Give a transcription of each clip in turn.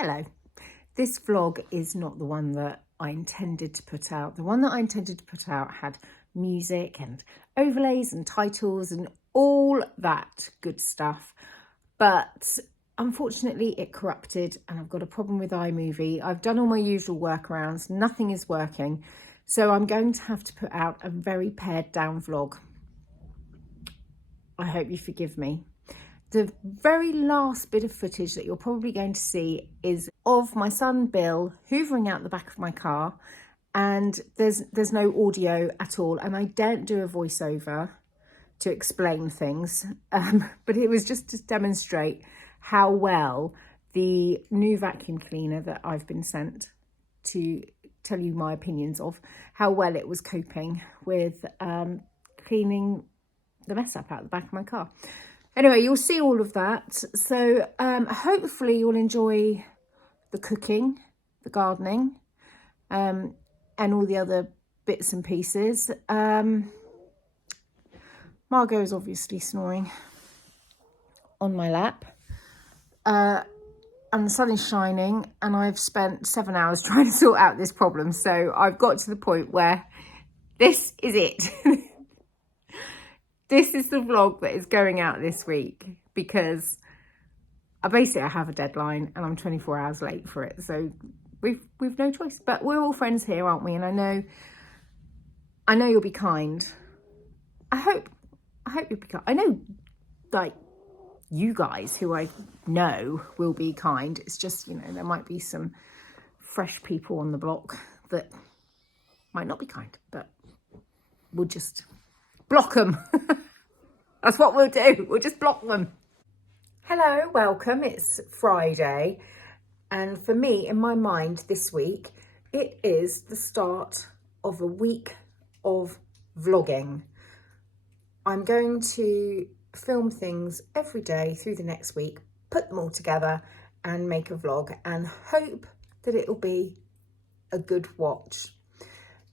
Hello. This vlog is not the one that I intended to put out. The one that I intended to put out had music and overlays and titles and all that good stuff. But unfortunately it corrupted and I've got a problem with iMovie. I've done all my usual workarounds. Nothing is working. So I'm going to have to put out a very pared down vlog. I hope you forgive me. The very last bit of footage that you're probably going to see is of my son Bill hoovering out the back of my car, and there's no audio at all, and I don't do a voiceover to explain things, but it was just to demonstrate how well the new vacuum cleaner that I've been sent to tell you my opinions of, how well it was coping with cleaning the mess up out the back of my car. Anyway, you'll see all of that. So hopefully you'll enjoy the cooking, the gardening, and all the other bits and pieces. Margot is obviously snoring on my lap. And the sun is shining, and I've spent 7 hours trying to sort out this problem. So I've got to the point where this is it. This is the vlog that is going out this week because I have a deadline and I'm 24 hours late for it. So we've no choice, but we're all friends here, aren't we? And I know you'll be kind. I hope you'll be kind. I know, like, you guys who I know will be kind. It's just, there might be some fresh people on the block that might not be kind, but we'll just block them. That's what we'll do. We'll just block them. Hello, welcome. It's Friday. And for me, in my mind this week, it is the start of a week of vlogging. I'm going to film things every day through the next week, put them all together and make a vlog, and hope that it'll be a good watch.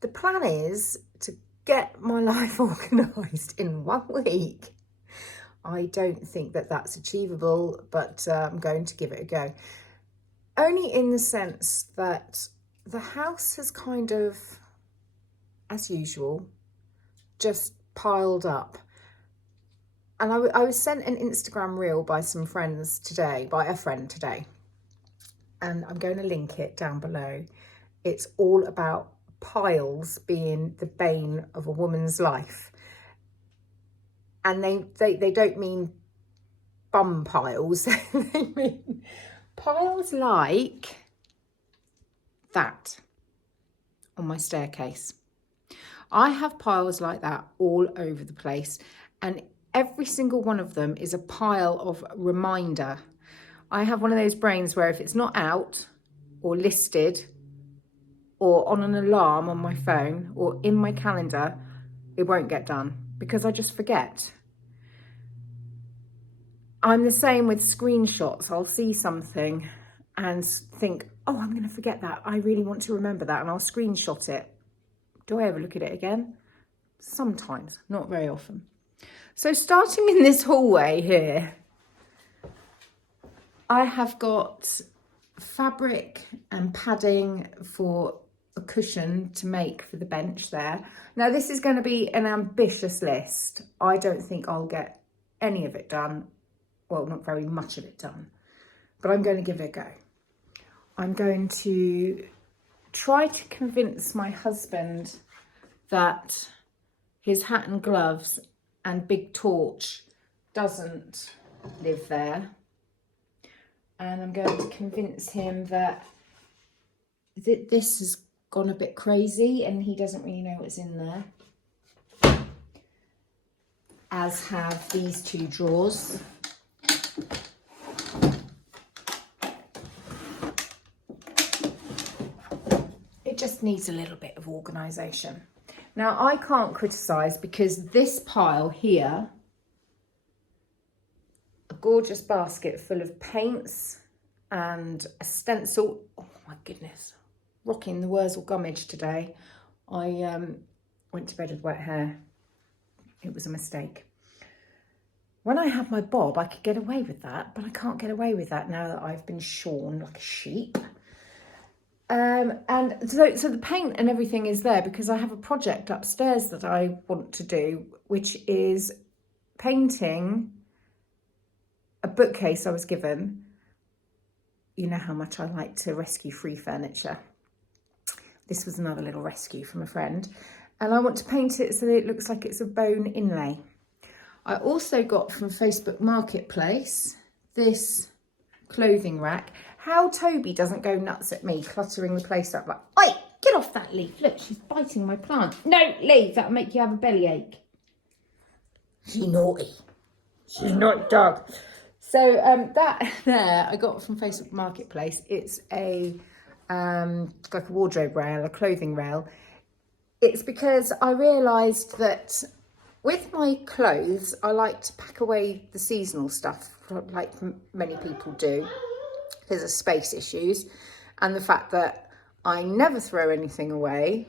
The plan is to get my life organised in 1 week. I don't think that that's achievable, but I'm going to give it a go. Only in the sense that the house has kind of, as usual, just piled up. And I was sent an Instagram reel by a friend today, and I'm going to link it down below. It's all about piles being the bane of a woman's life. And they don't mean bum piles. They mean piles like that on my staircase. I have piles like that all over the place, and every single one of them is a pile of reminder. I have one of those brains where if it's not out or listed or on an alarm on my phone or in my calendar, it won't get done because I just forget. I'm the same with screenshots. I'll see something and think, oh, I'm going to forget that. I really want to remember that, and I'll screenshot it. Do I ever look at it again? Sometimes, not very often. So starting in this hallway here, I have got fabric and padding for a cushion to make for the bench there. Now this is going to be an ambitious list. I don't think I'll get any of it done. Well, not very much of it done, but I'm going to give it a go. I'm going to try to convince my husband that his hat and gloves and big torch doesn't live there. And I'm going to convince him that this has gone a bit crazy and he doesn't really know what's in there. As have these two drawers. It just needs a little bit of organisation. Now I can't criticise because this pile here, a gorgeous basket full of paints and a stencil. Oh my goodness, rocking the Wurzel Gummidge today. I went to bed with wet hair. It was a mistake. When I had my bob, I could get away with that, but I can't get away with that now that I've been shorn like a sheep. And so the paint and everything is there because I have a project upstairs that I want to do, which is painting a bookcase I was given. You know how much I like to rescue free furniture. This was another little rescue from a friend. And I want to paint it so that it looks like it's a bone inlay. I also got from Facebook Marketplace this clothing rack. How Toby doesn't go nuts at me cluttering the place up like, oi, get off that leaf. Look, she's biting my plant. No, leave, that'll make you have a bellyache. She's naughty. She's not dog. So that there I got from Facebook Marketplace. It's a like a wardrobe rail, a clothing rail. It's because I realised that with my clothes, I like to pack away the seasonal stuff, like many people do, because of space issues and the fact that I never throw anything away.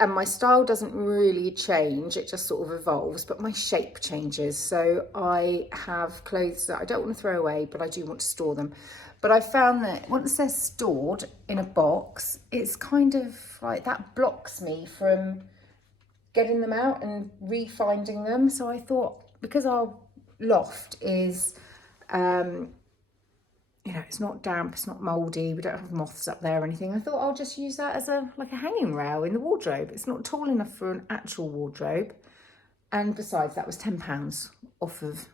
And my style doesn't really change, it just sort of evolves, but my shape changes. So I have clothes that I don't want to throw away, but I do want to store them. But I found that once they're stored in a box, it's kind of like that blocks me from getting them out and re-finding them. So I thought, because our loft is, you know, it's not damp, it's not mouldy, we don't have moths up there or anything. I thought I'll just use that as like a hanging rail in the wardrobe. It's not tall enough for an actual wardrobe. And besides, that was £10 off of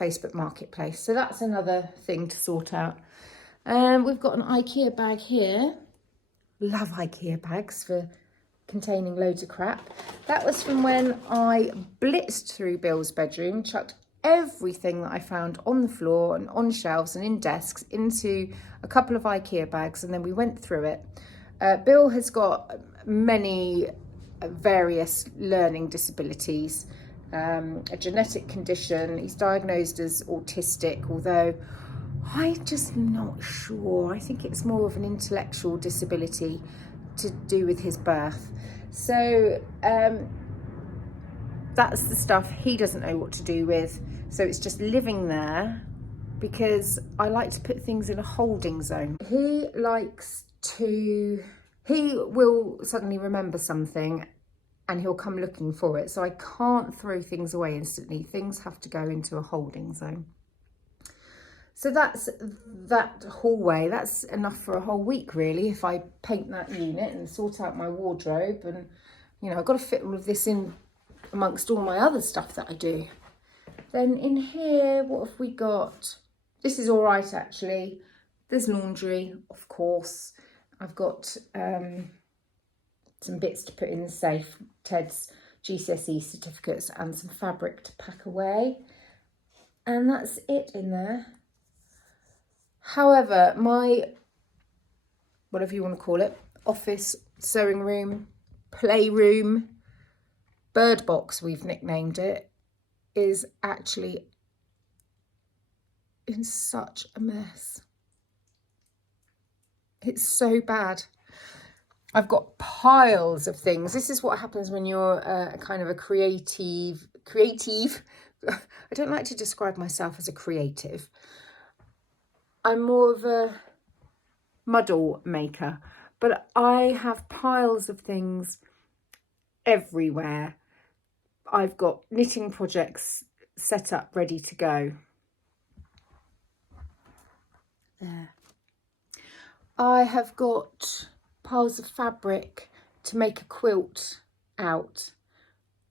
Facebook Marketplace. So that's another thing to sort out. We've got an IKEA bag here. Love IKEA bags for containing loads of crap. That was from when I blitzed through Bill's bedroom, chucked everything that I found on the floor and on shelves and in desks into a couple of IKEA bags, and then we went through it. Bill has got many various learning disabilities, a genetic condition. He's diagnosed as autistic, although I'm just not sure. I think it's more of an intellectual disability to do with his birth. So that's the stuff he doesn't know what to do with. So it's just living there because I like to put things in a holding zone. He will suddenly remember something and he'll come looking for it. So I can't throw things away instantly. Things have to go into a holding zone. So that's that hallway. That's enough for a whole week, really, if I paint that unit and sort out my wardrobe. And, you know, I've got to fit all of this in amongst all my other stuff that I do. Then in here, what have we got? This is all right, actually. There's laundry, of course. I've got some bits to put in the safe, Ted's GCSE certificates and some fabric to pack away. And that's it in there. However, my, whatever you want to call it, office, sewing room, playroom, bird box, we've nicknamed it, is actually in such a mess. It's so bad. I've got piles of things. This is what happens when you're kind of a creative. I don't like to describe myself as a creative. I'm more of a muddle maker, but I have piles of things everywhere. I've got knitting projects set up, ready to go. There. I have got piles of fabric to make a quilt out.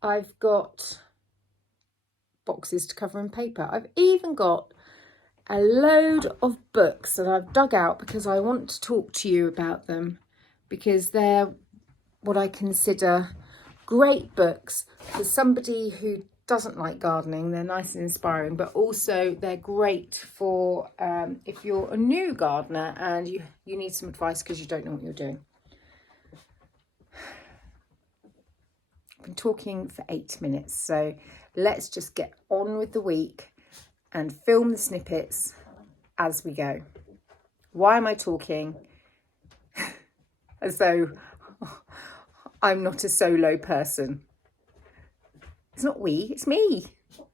I've got boxes to cover in paper. I've even got a load of books that I've dug out because I want to talk to you about them, because they're what I consider great books for somebody who doesn't like gardening. They're nice and inspiring, but also they're great for if you're a new gardener and you need some advice because you don't know what you're doing. I've been talking for 8 minutes, so let's just get on with the week and film the snippets as we go. Why am I talking as though I'm not a solo person? It's not we, it's me.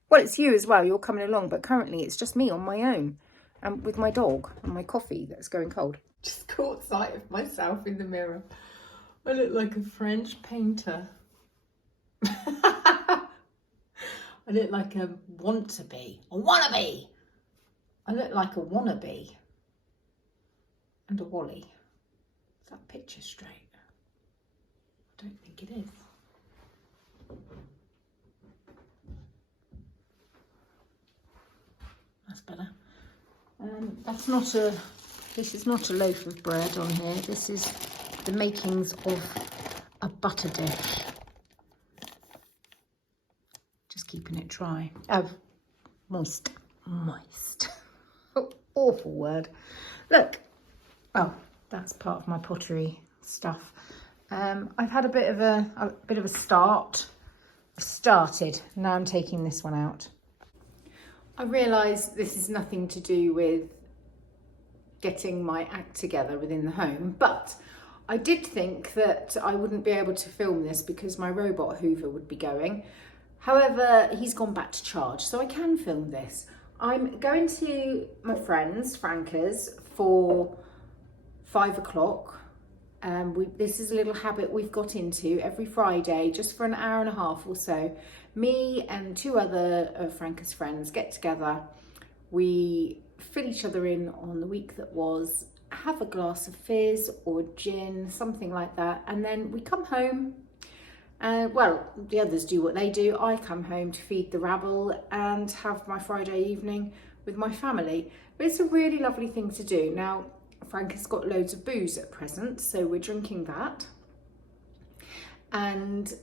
Well, it's you as well, you're coming along, but currently it's just me on my own and with my dog and my coffee that's going cold. Just caught sight of myself in the mirror. I look like a French painter. I look like a want-to-be, a wannabe. I look like a wannabe and a Wally. Is that picture straight? I don't think it is. That's better. This is not a loaf of bread on here. This is the makings of a butter dish. Just keeping it dry. Oh, moist. Awful word. Look. Oh, that's part of my pottery stuff. I've had a bit of a start. I've started. Now I'm taking this one out. I realise this is nothing to do with getting my act together within the home, but I did think that I wouldn't be able to film this because my robot hoover would be going. However, he's gone back to charge, so I can film this. I'm going to my friend's, Franca's, for 5 o'clock. This is a little habit we've got into every Friday, just for an hour and a half or so. Me and 2 other of Franca's friends get together. We fill each other in on the week that was, have a glass of fizz or gin, something like that, and then we come home. Well, the others do what they do. I come home to feed the rabble and have my Friday evening with my family. But it's a really lovely thing to do. Now, Frank has got loads of booze at present, so we're drinking that. And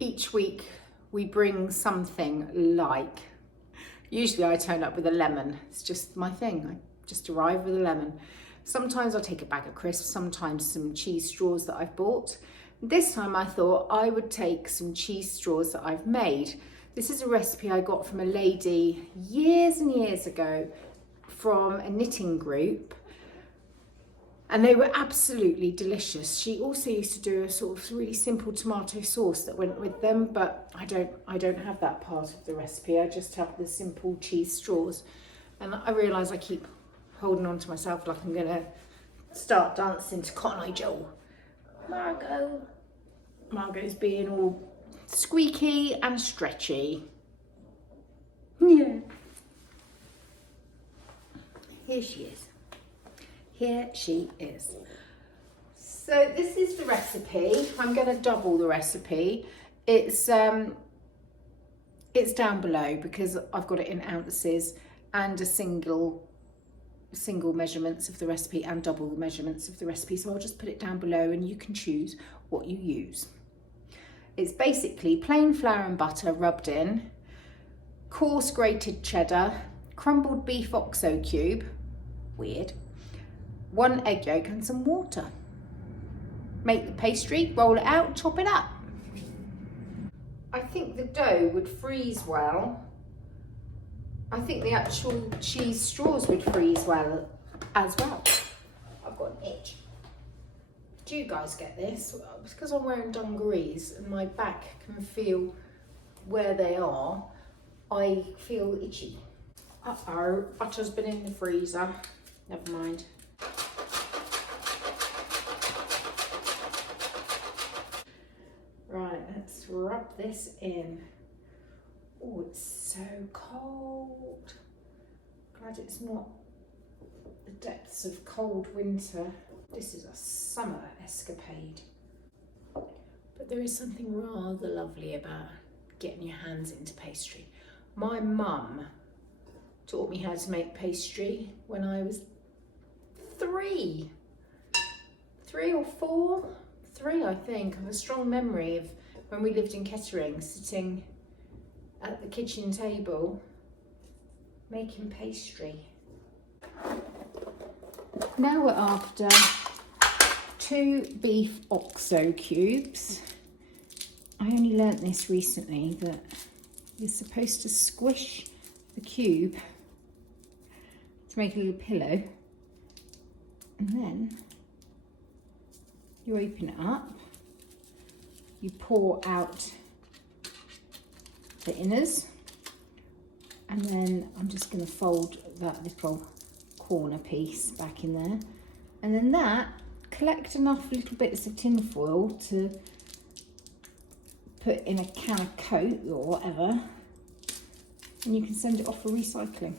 each week we bring something like, usually I turn up with a lemon. It's just my thing. I just arrive with a lemon. Sometimes I'll take a bag of crisps, sometimes some cheese straws that I've bought. This time I thought I would take some cheese straws that I've made. This is a recipe I got from a lady years and years ago from a knitting group, and they were absolutely delicious. She also used to do a sort of really simple tomato sauce that went with them, but I don't have that part of the recipe. I just have the simple cheese straws. And I realise I keep holding on to myself like I'm gonna start dancing to Cotton Eye Joe. Margot's being all squeaky and stretchy. Yeah. Here she is. Here she is. So this is the recipe. I'm going to double the recipe. It's down below because I've got it in ounces and a single measurements of the recipe and double the measurements of the recipe. So I'll just put it down below and you can choose what you use. It's basically plain flour and butter rubbed in, coarse grated cheddar, crumbled beef oxo cube, weird, 1 egg yolk and some water. Make the pastry, roll it out, chop it up. I think the dough would freeze well. I think the actual cheese straws would freeze well as well. I've got an itch. Do you guys get this? It's because I'm wearing dungarees and my back can feel where they are. I feel itchy. Uh-oh, butter's been in the freezer. Never mind. Right, let's rub this in. Oh, it's so cold. Glad it's not the depths of cold winter. This is a summer escapade. But there is something rather lovely about getting your hands into pastry. My mum taught me how to make pastry when I was 3 or 4. 3, I think. I have a strong memory of when we lived in Kettering, sitting at the kitchen table making pastry. Now we're after 2 beef oxo cubes. I only learnt this recently, that you're supposed to squish the cube to make a little pillow, and then you open it up, you pour out the inners, And then I'm just going to fold that little corner piece back in there. And then that, collect enough little bits of tin foil to put in a can of Coke or whatever, and you can send it off for recycling.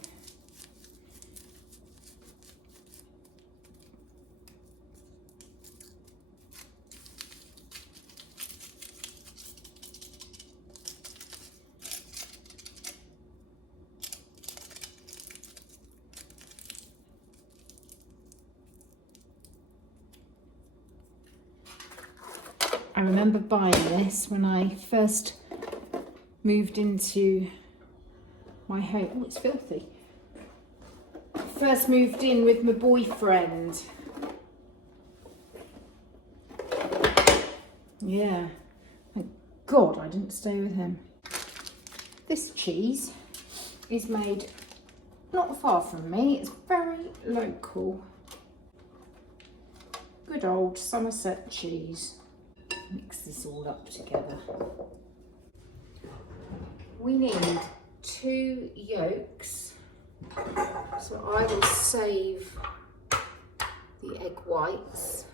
I remember buying this when I first moved into my home. Oh, it's filthy. First moved in with my boyfriend. Yeah, thank God I didn't stay with him. This cheese is made not far from me. It's very local. Good old Somerset cheese. Mix this all up together. We need 2 yolks, so I will save the egg whites.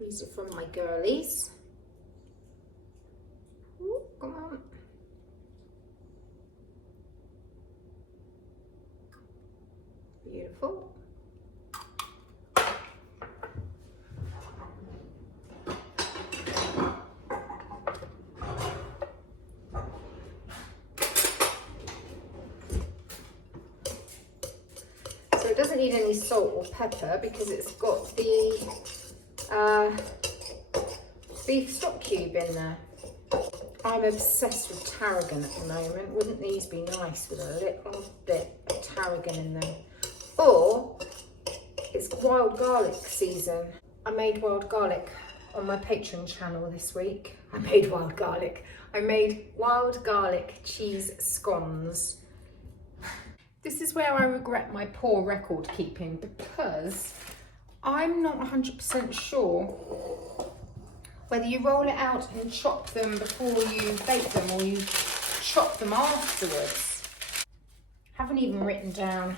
These are from my girlies. Ooh, come on. Beautiful. So it doesn't need any salt or pepper because it's got the beef stock cube in there. I'm obsessed with tarragon at the moment. Wouldn't these be nice with a little bit of tarragon in them? Or it's wild garlic season. I made wild garlic on my Patreon channel this week. I made wild garlic cheese scones. This is where I regret my poor record keeping because I'm not 100% sure whether you roll it out and chop them before you bake them or you chop them afterwards. Haven't even written down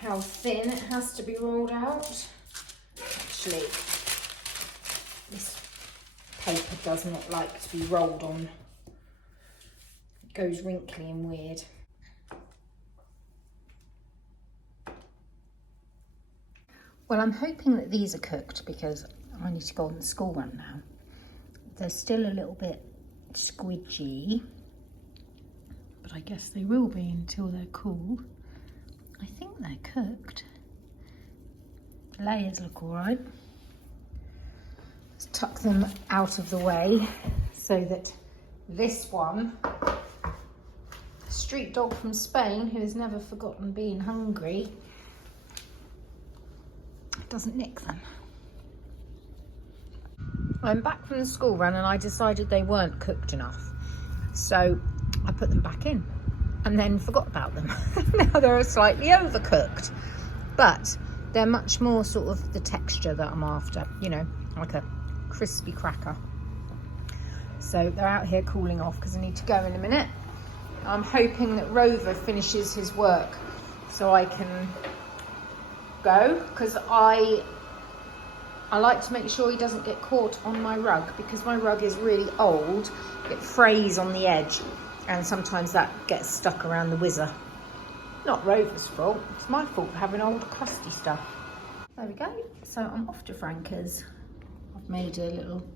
how thin it has to be rolled out. Actually, this paper does not like to be rolled on. It goes wrinkly and weird. Well, I'm hoping that these are cooked because I need to go on the school run now. They're still a little bit squidgy, but I guess they will be until they're cool. I think they're cooked. The layers look all right. Let's tuck them out of the way so that this one, a street dog from Spain who has never forgotten being hungry, doesn't nick them. I'm back from the school run and I decided they weren't cooked enough. So I put them back in and then forgot about them. Now they're slightly overcooked, but they're much more sort of the texture that I'm after, you know, like a crispy cracker. So they're out here cooling off because I need to go in a minute. I'm hoping that Rover finishes his work so I can go, because I like to make sure he doesn't get caught on my rug because my rug is really old. It frays on the edge and sometimes that gets stuck around the whizzer. Not Rover's fault, it's my fault for having old crusty stuff. There we go. So I'm off to Franca's. I've made a little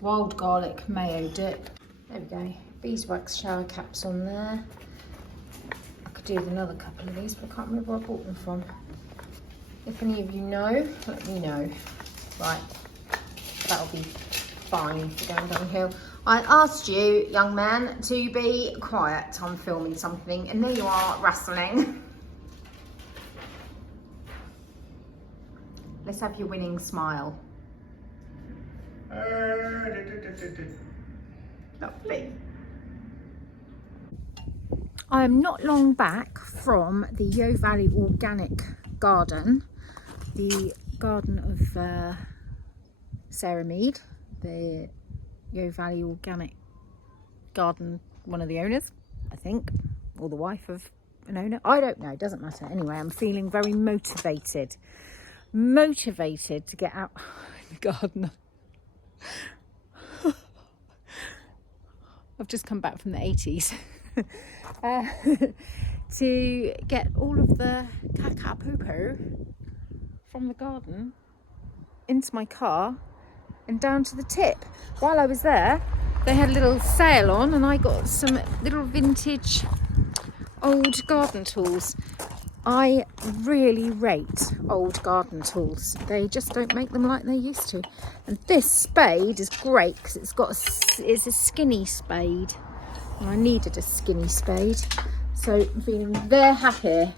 wild garlic mayo dip. There we go. Beeswax shower caps on there. I could do with another couple of these, but I can't remember where I bought them from. If any of you know, let me know. Right, that'll be fine for going downhill. I asked you, young man, to be quiet. I'm filming something, and there you are, rustling. Let's have your winning smile. Lovely. I am not long back from the Yo Valley Organic Garden, the garden of Sarah Mead, the Yo Valley Organic Garden, one of the owners, I think, or the wife of an owner. I don't know, it doesn't matter. Anyway, I'm feeling very motivated to get out in the garden. I've just come back from the 80s. To get all of the caca poo-poo from the garden into my car and down to the tip. While I was there, they had a little sale on and I got some little vintage old garden tools. I really rate old garden tools. They just don't make them like they used to. And this spade is great because it's a skinny spade. And I needed a skinny spade. So I'm feeling very happy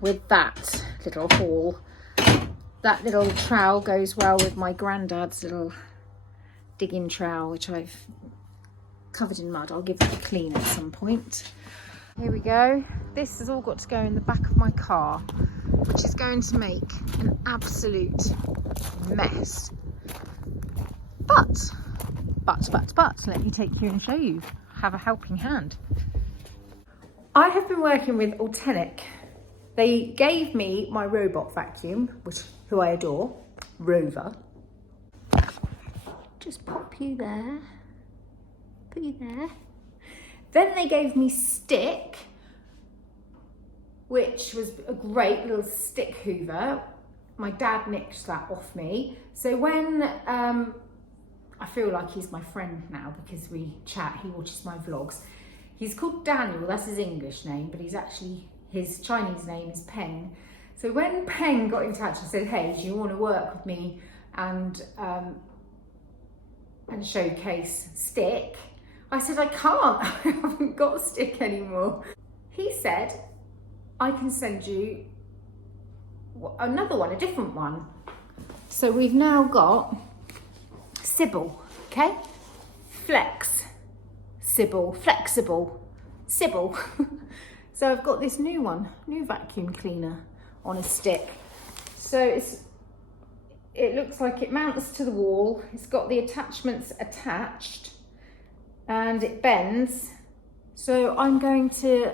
with that little haul. That little trowel goes well with my granddad's little digging trowel, which I've covered in mud. I'll give that a clean at some point. Here we go. This has all got to go in the back of my car, which is going to make an absolute mess. But, let me take you and show you. Have a helping hand. I have been working with Ultenic. They gave me my robot vacuum, who I adore, Rover. Just pop you there, put you there. Then they gave me Stick, which was a great little stick hoover. My dad nicked that off me. So when, I feel like he's my friend now because we chat, he watches my vlogs. He's called Daniel, that's his English name, but his Chinese name is Peng. So when Peng got in touch and said, hey, do you want to work with me and showcase Stick? I said, I can't, I haven't got Stick anymore. He said, I can send you another one, a different one. So we've now got Sybil, okay? Flexible, Sybil. So I've got this new vacuum cleaner on a stick. So it looks like it mounts to the wall. It's got the attachments attached and it bends. So I'm going to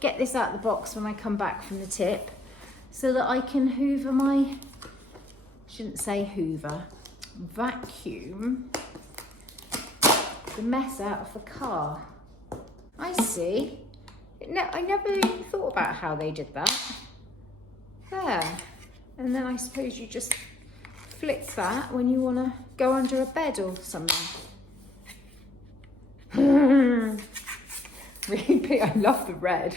get this out of the box when I come back from the tip so that I can hoover vacuum the mess out of the car. I see. I never even thought about how they did that. There. And then I suppose you just flick that when you want to go under a bed or something. Really, I love the red.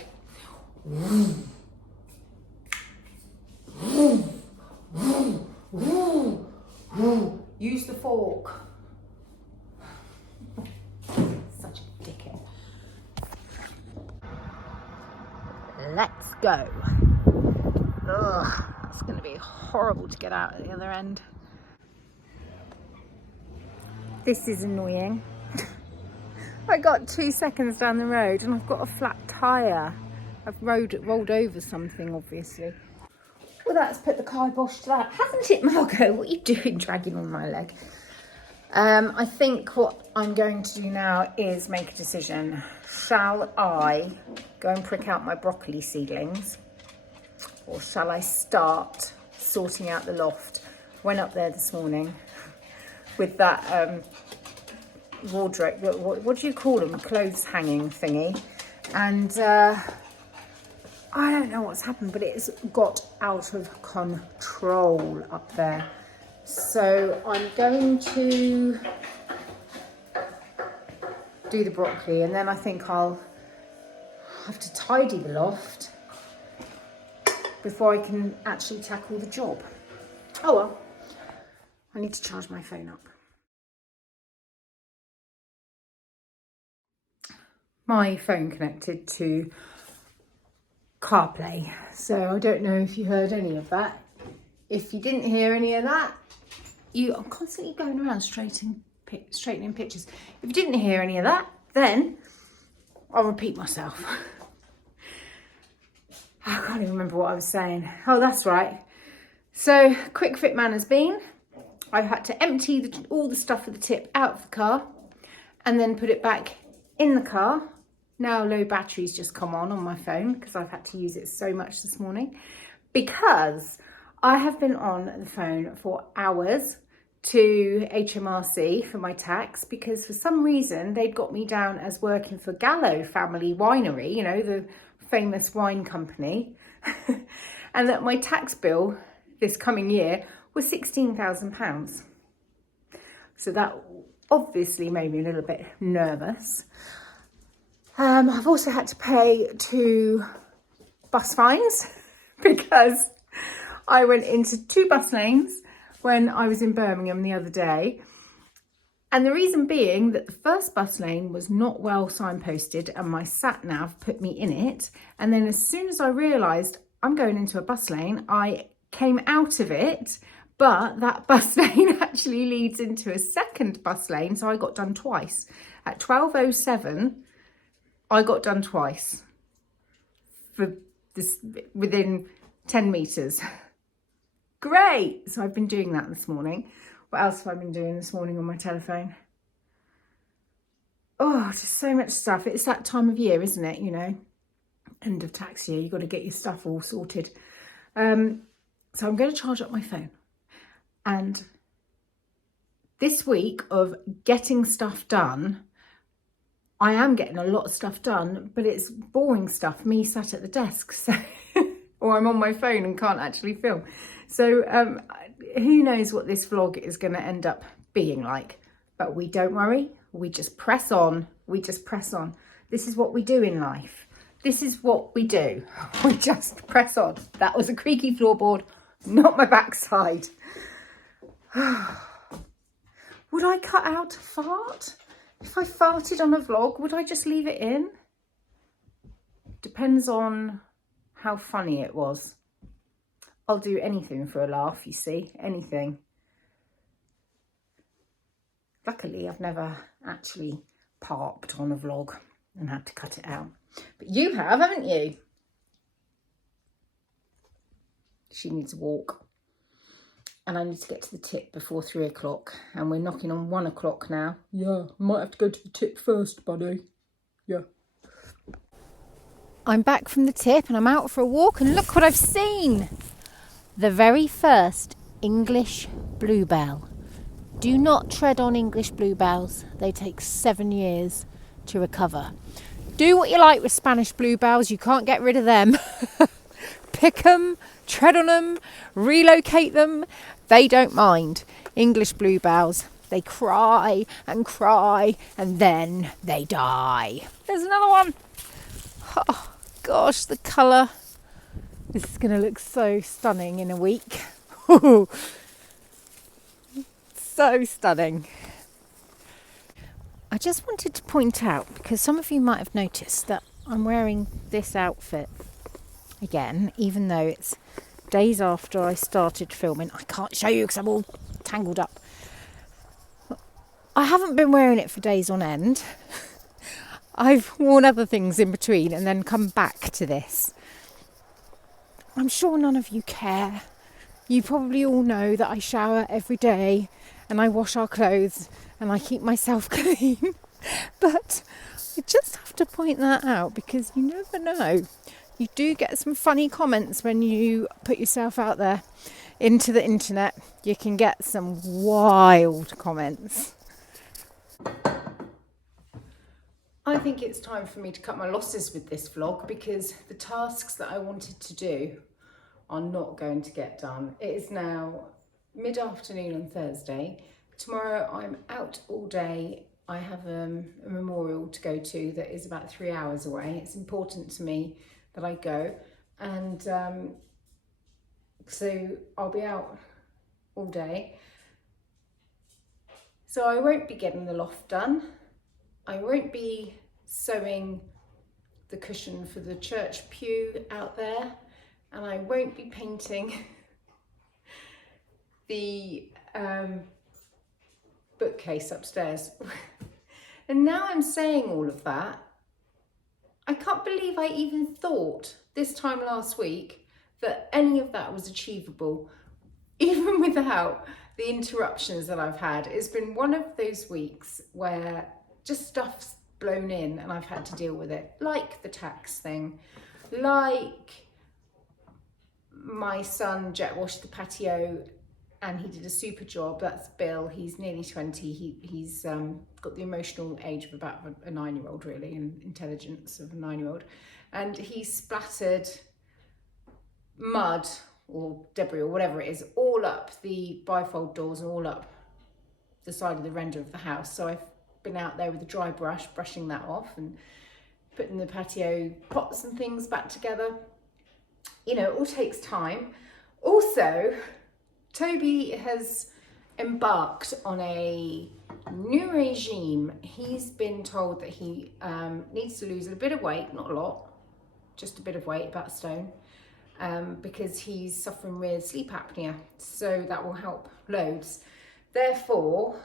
Use the fork. Such a dickhead. Let's go. Ugh, it's going to be horrible to get out at the other end. This is annoying. I got 2 seconds down the road and I've got a flat tyre. I've rolled over something, obviously. Well, that's put the kibosh to that, hasn't it, Margot? What are you doing dragging on my leg? I think what I'm going to do now is make a decision. Shall I go and prick out my broccoli seedlings? Or shall I start sorting out the loft? Went up there this morning with that wardrobe, what do you call them? Clothes hanging thingy. And I don't know what's happened, but it's got out of control up there. So I'm going to do the broccoli and then I think I'll have to tidy the loft before I can actually tackle the job. Oh well, I need to charge my phone up. My phone connected to CarPlay, so I don't know if you heard any of that. If you didn't hear any of that, I'm constantly going around straightening pictures. If you didn't hear any of that, then I'll repeat myself. I can't even remember what I was saying. Oh, that's right. So, quick fit man has been. I had to empty all the stuff of the tip out of the car and then put it back in the car. Now low battery's just come on my phone because I've had to use it so much this morning, because I have been on the phone for hours to HMRC for my tax, because for some reason they'd got me down as working for Gallo Family Winery, you know, the famous wine company, and that my tax bill this coming year was £16,000. So that obviously made me a little bit nervous. I've also had to pay 2 bus fines because I went into 2 bus lanes when I was in Birmingham the other day. And the reason being that the first bus lane was not well signposted and my sat nav put me in it. And then as soon as I realised I'm going into a bus lane, I came out of it, but that bus lane actually leads into a second bus lane. So I got done twice. At 12:07, I got done twice for this within 10 metres. Great. So I've been doing that this morning. What else have I been doing this morning on my telephone? Oh, just so much stuff. It's that time of year, isn't it? You know, end of tax year. You've got to get your stuff all sorted. So I'm going to charge up my phone. And this week of getting stuff done, I am getting a lot of stuff done, but it's boring stuff, me sat at the desk, so or I'm on my phone and can't actually film. So who knows what this vlog is going to end up being like, but we don't worry, we just press on, This is what we do in life. This is what we do. We just press on. That was a creaky floorboard, not my backside. Would I cut out a fart? If I farted on a vlog, would I just leave it in? Depends on how funny it was. I'll do anything for a laugh, you see, anything. Luckily, I've never actually parked on a vlog and had to cut it out. But you have, haven't you? She needs a walk. And I need to get to the tip before 3 o'clock. And we're knocking on 1 o'clock now. Yeah, I might have to go to the tip first, buddy. Yeah. I'm back from the tip and I'm out for a walk, and look what I've seen. The very first English bluebell. Do not tread on English bluebells. They take 7 years to recover. Do what you like with Spanish bluebells. You can't get rid of them. Pick them, tread on them, relocate them. They don't mind. English bluebells, they cry and then they die. There's another one. Oh gosh, the colour. This is going to look so stunning in a week. So stunning. I just wanted to point out, because some of you might have noticed that I'm wearing this outfit again, even though it's days after I started filming. I can't show you because I'm all tangled up. I haven't been wearing it for days on end. I've worn other things in between and then come back to this. I'm sure none of you care. You probably all know that I shower every day and I wash our clothes and I keep myself clean. But I just have to point that out, because you never know. You do get some funny comments when you put yourself out there into the internet. You can get some wild comments. I think it's time for me to cut my losses with this vlog, because the tasks that I wanted to do are not going to get done. It is now mid-afternoon on Thursday. Tomorrow I'm out all day. I have a memorial to go to that is about 3 hours away. It's important to me that I go, and so I'll be out all day. So I won't be getting the loft done. I won't be sewing the cushion for the church pew out there, and I won't be painting the bookcase upstairs. And now I'm saying all of that, I can't believe I even thought this time last week that any of that was achievable, even without the interruptions that I've had. It's been one of those weeks where just stuff's blown in and I've had to deal with it, like the tax thing, like my son jet washed the patio and he did a super job. That's Bill. He's nearly 20. He's got the emotional age of about a 9-year-old, really, and intelligence of a 9-year-old. And he splattered mud or debris or whatever it is all up the bifold doors and all up the side of the render of the house. So I've been out there with a dry brush, brushing that off and putting the patio pots and things back together. You know, it all takes time. Also, Toby has embarked on a new regime. He's been told that he needs to lose a bit of weight, not a lot, just a bit of weight, about a stone, because he's suffering with sleep apnea. So that will help loads. Therefore,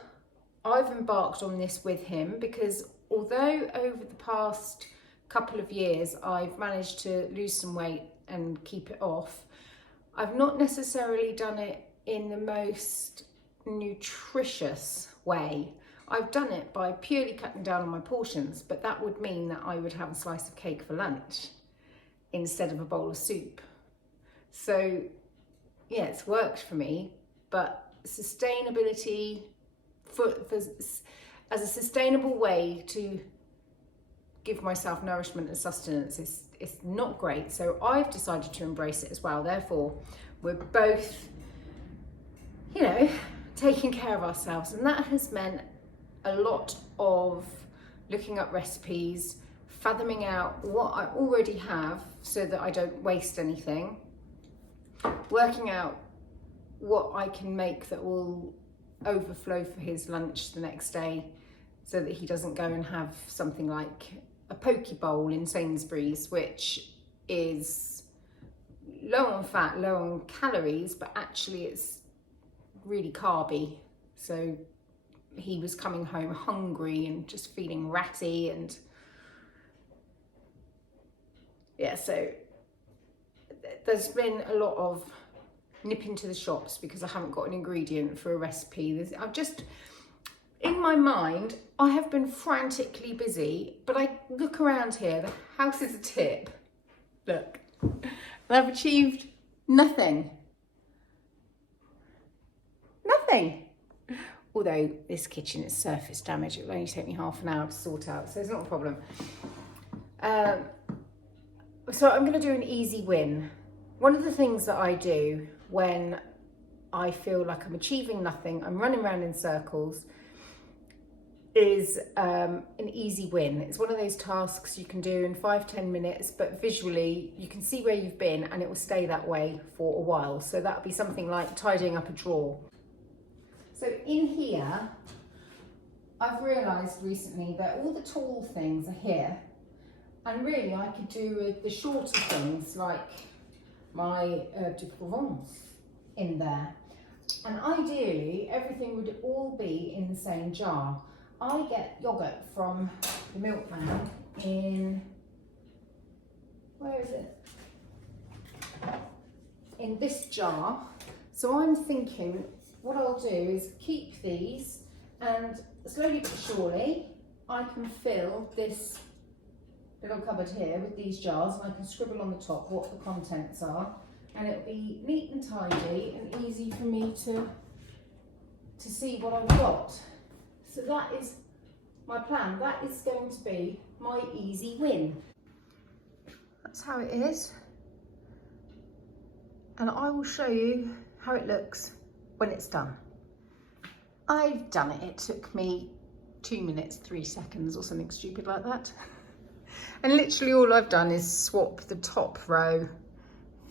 I've embarked on this with him because although over the past couple of years I've managed to lose some weight and keep it off, I've not necessarily done it in the most nutritious way. I've done it by purely cutting down on my portions, but that would mean that I would have a slice of cake for lunch instead of a bowl of soup. So yeah, it's worked for me, but sustainability as a sustainable way to give myself nourishment and sustenance is not great. So I've decided to embrace it as well. Therefore, we're both, you know, taking care of ourselves, and that has meant a lot of looking up recipes, fathoming out what I already have so that I don't waste anything, working out what I can make that will overflow for his lunch the next day so that he doesn't go and have something like a poke bowl in Sainsbury's, which is low on fat, low on calories, but actually it's really carby. So he was coming home hungry and just feeling ratty, and yeah, so there's been a lot of nipping to the shops because I haven't got an ingredient for a recipe. I've just, in my mind, I have been frantically busy, but I look around here, the house is a tip. Look, I've achieved nothing. Nothing. Although this kitchen is surface damage, it will only take me half an hour to sort out, so it's not a problem. So I'm going to do an easy win. One of the things that I do when I feel like I'm achieving nothing, I'm running around in circles, is an easy win. It's one of those tasks you can do in 5-10 minutes, but visually you can see where you've been and it will stay that way for a while. So that would be something like tidying up a drawer. So in here, I've realised recently that all the tall things are here, and really I could do with the shorter things like my herb de Provence in there. And ideally, everything would all be in the same jar. I get yoghurt from the milkman in, where is it? In this jar. So I'm thinking what I'll do is keep these, and slowly but surely I can fill this little cupboard here with these jars, and I can scribble on the top what the contents are, and it'll be neat and tidy and easy for me to see what I've got. So that is my plan. That is going to be my easy win. That's how it is, and I will show you how it looks when it's done. I've done it. It took me 2 minutes, 3 seconds or something stupid like that. And literally all I've done is swap the top row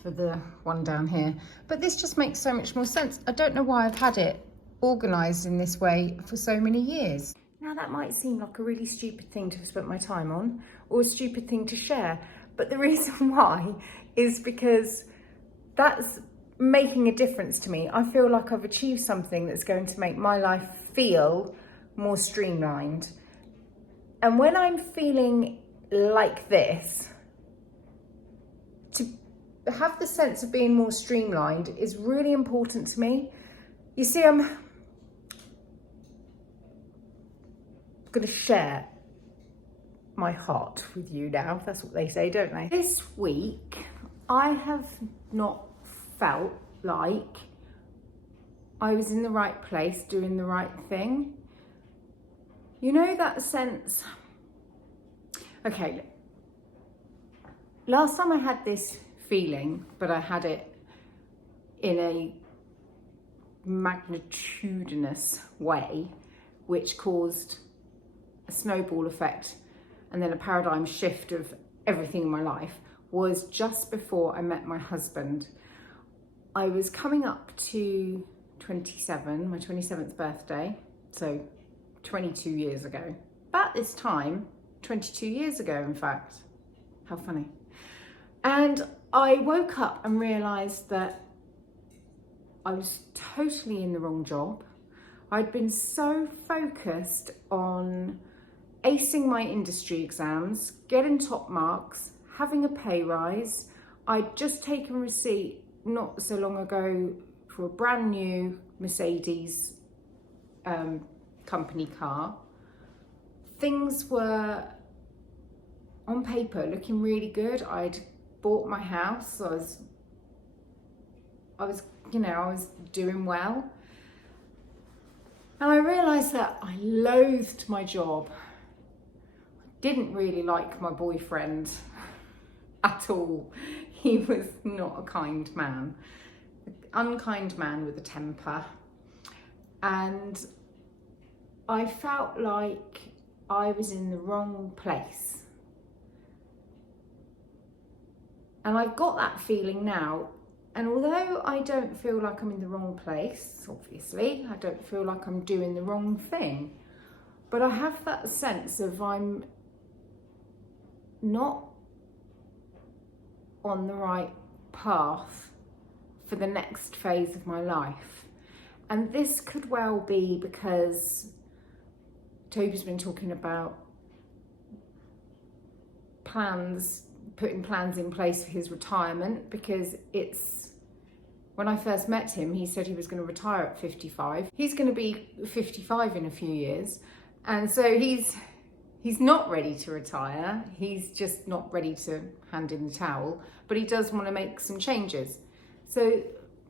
for the one down here. But this just makes so much more sense. I don't know why I've had it organised in this way for so many years. Now that might seem like a really stupid thing to have spent my time on, or a stupid thing to share, but the reason why is because that's making a difference to me. I feel like I've achieved something that's going to make my life feel more streamlined. And when I'm feeling like this, to have the sense of being more streamlined is really important to me. You see, I'm going to share my heart with you now. That's what they say, don't they? This week, I have not felt like I was in the right place doing the right thing. You know that sense? Okay, last time I had this feeling, but I had it in a magnitudinous way, which caused a snowball effect and then a paradigm shift of everything in my life, was just before I met my husband. I was coming up to 27, my 27th birthday, so 22 years ago. About this time, 22 years ago, in fact. How funny. And I woke up and realised that I was totally in the wrong job. I'd been so focused on acing my industry exams, getting top marks, having a pay rise. I'd just taken receipt not so long ago for a brand new Mercedes company car. Things were on paper looking really good. I'd bought my house. I was doing well. And I realised that I loathed my job. I didn't really like my boyfriend at all. He was not a kind man, an unkind man with a temper. And I felt like I was in the wrong place. And I've got that feeling now. And although I don't feel like I'm in the wrong place, obviously, I don't feel like I'm doing the wrong thing, but I have that sense of I'm not on the right path for the next phase of my life. And this could well be because Toby's been talking about putting plans in place for his retirement, because when I first met him, he said he was going to retire at 55. He's going to be 55 in a few years. And so he's not ready to retire. He's just not ready to hand in the towel, but he does want to make some changes. So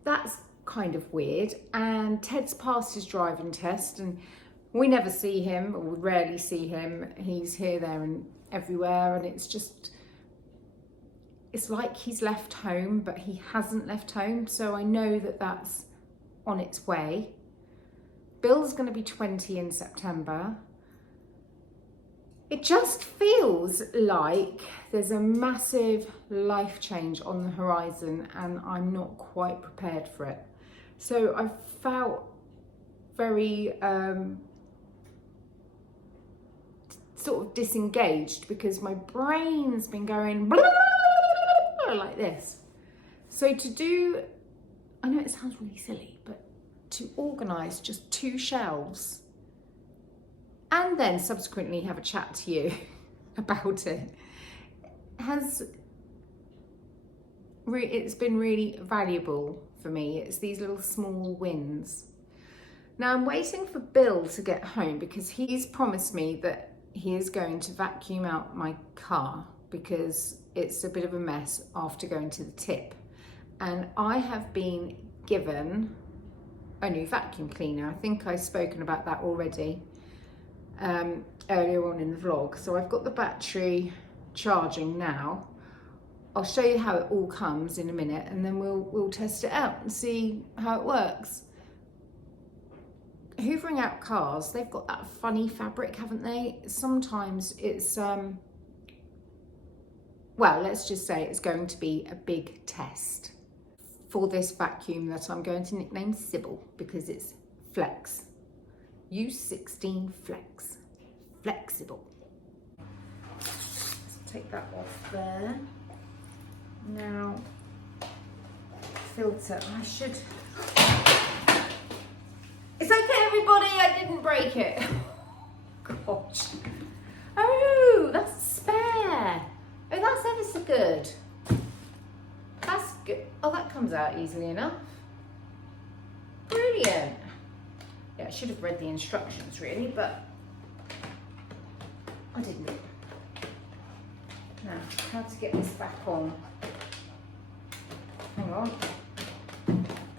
that's kind of weird. And Ted's passed his driving test and we never see him, or we rarely see him. He's here, there and everywhere. And it's like he's left home, but he hasn't left home. So I know that that's on its way. Bill's going to be 20 in September. It just feels like there's a massive life change on the horizon and I'm not quite prepared for it. So I felt very sort of disengaged because my brain's been going like this. So I know it sounds really silly, but to organise just 2 shelves and then subsequently have a chat to you about it it's been really valuable for me. It's these little small wins. Now I'm waiting for Bill to get home because he's promised me that he is going to vacuum out my car because it's a bit of a mess after going to the tip. And I have been given a new vacuum cleaner. I think I've spoken about that already earlier on in the vlog. So I've got the battery charging now. I'll show you how it all comes in a minute and then we'll test it out and see how it works. Hoovering out cars, they've got that funny fabric, haven't they? Sometimes it's, well, let's just say it's going to be a big test for this vacuum that I'm going to nickname Sybil because it's Flex. U16 Flex. Flexible. Let's take that off there. Now, filter, It's okay, everybody, I didn't break it. Gosh. Oh, that's a spare. good. That's good. Oh, that comes out easily enough. Brilliant. Yeah, I should have read the instructions really, but I didn't. Now, how to get this back on? Hang on.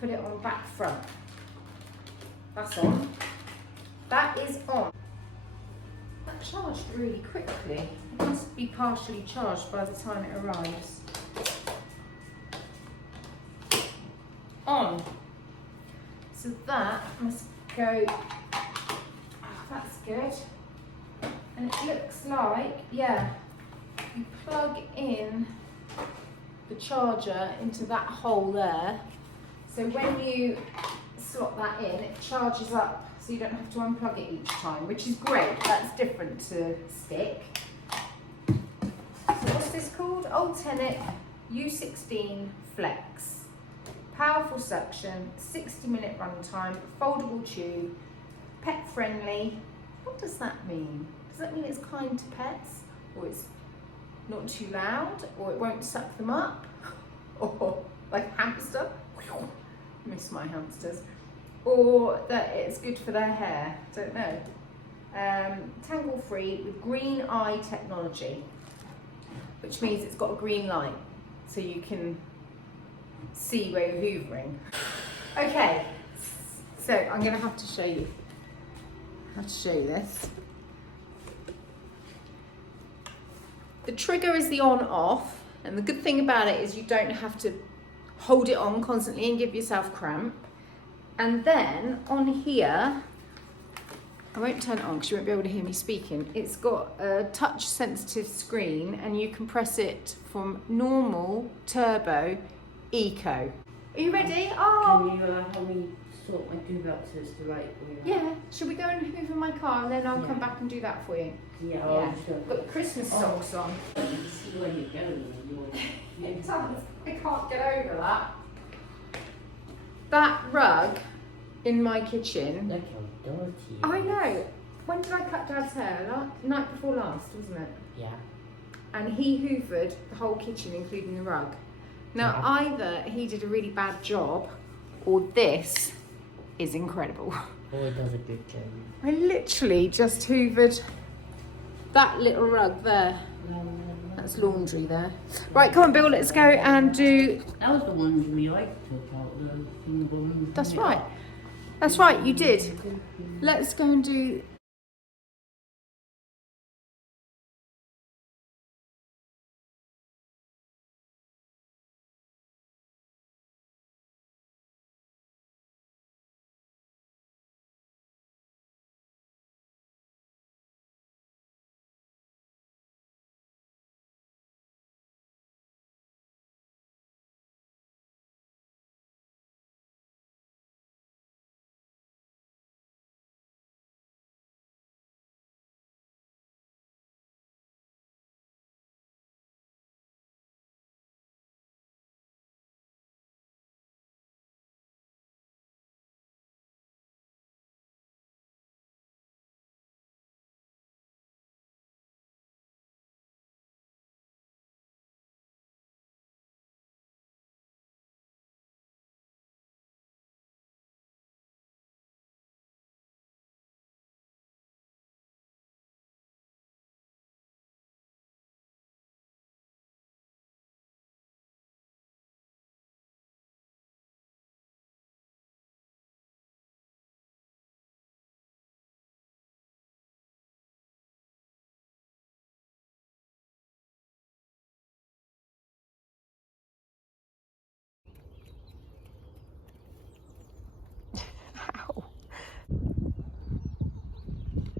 Put it on back front. That's on. That is on. That charged really quickly. It must be partially charged by the time it arrives. On. So that must go. Oh, that's good. And it looks like, yeah, you plug in the charger into that hole there. So when you slot that in, it charges up so you don't have to unplug it each time, which is great. That's different to stick. So what's this called? Ultenic U16 Flex. Powerful suction, 60-minute runtime, foldable tube, pet friendly. What does that mean? Does that mean it's kind to pets? Or it's not too loud? Or it won't suck them up? Or like a hamster? Miss my hamsters. Or that it's good for their hair? Don't know. Tangle free with green eye technology, which means it's got a green light so you can see where you're hoovering. Okay, so I'm going to have to show you. This. The trigger is the on-off, and the good thing about it is you don't have to hold it on constantly and give yourself cramp. And then on here, I won't turn it on because you won't be able to hear me speaking. It's got a touch sensitive screen and you can press it from normal, turbo, eco. Are you ready? Oh! Can you help me sort my do boxes the right way? Yeah. Should we go and hoover my car and then I'll come back and do that for you? Yeah. Got Christmas socks on. See where you're going. It does. I can't get over that. That rug in my kitchen. Look how dirty. I know. When did I cut Dad's hair? Night before last, wasn't it? Yeah. And he hoovered the whole kitchen, including the rug. Now, either he did a really bad job, or this is incredible. Oh, it does a good job. I literally just hoovered that little rug there. That's laundry there. Right, come on, Bill, let's go and do... That was the ones we took out, the thing. That's right. That's right, you did. Let's go and do...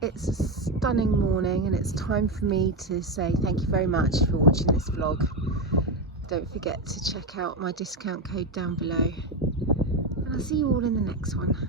It's a stunning morning and it's time for me to say thank you very much for watching this vlog. Don't forget to check out my discount code down below and I'll see you all in the next one.